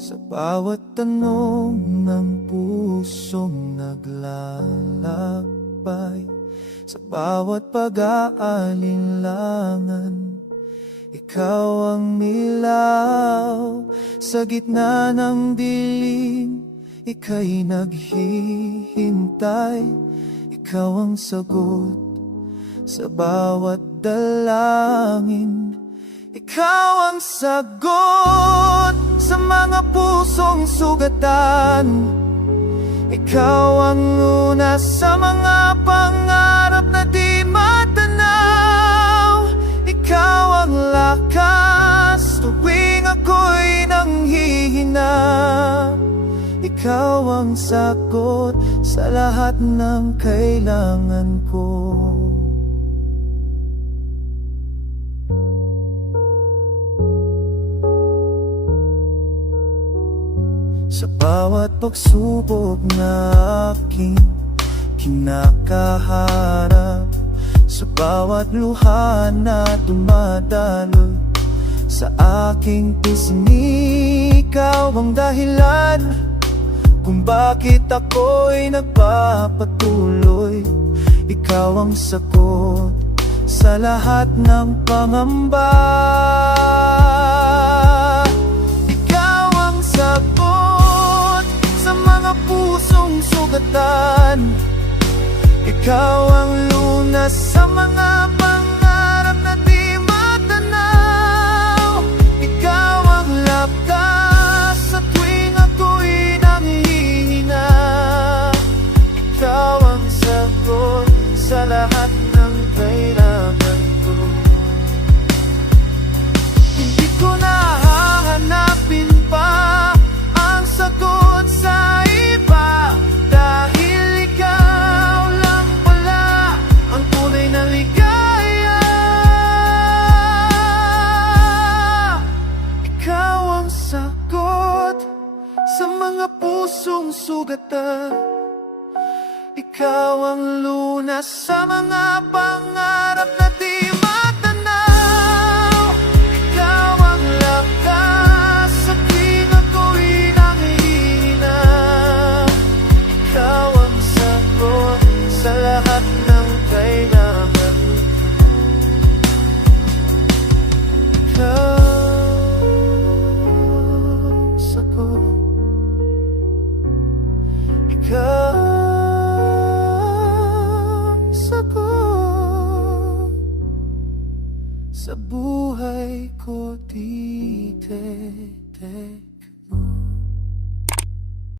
Sa bawat tanong ng pusong naglalakbay, sa bawat pag-aalinlangan, ikaw ang nilaw. Sa gitna ng dilim, ika'y naghihintay. Ikaw ang sagot sa bawat dalangin. Ikaw ang sagot sa mga pusong sugatan. Ikaw ang una sa mga pangarap na di matanaw. Ikaw ang lakas tuwing ako'y nanghihina. Ikaw ang sagot sa lahat ng kailangan ko. Sa bawat pagsubok na aking kinakaharap, sa bawat luha na dumadaloy sa aking pisngi, ikaw ang dahilan kung bakit ako'y nagpapatuloy. Ikaw ang sagot sa lahat ng pangamba. Ikaw ang sagot sa mga pusong sugatan. Ikaw ang lunas sa mga pangarap na di matanaw. Ikaw ang lakas sa tuwing ako'y nanghihina. Ikaw ang sagot sa lahat ng kailangan ko. Hindi ko na hahanapin pa ang sagot sa iba, dahil ikaw lang pala ang tunay na ligaya. Ikaw ang sagot sa mga pusong sugatan. Ikaw ang lunas sa mga pangarap na di matanaw. Ikaw ang lakas sa tuwing ako'y nanghihina. Ikaw ang sagot sa lahat ng kailangan. Ikaw ang sagot. Ikaw sa buhay ko, tite.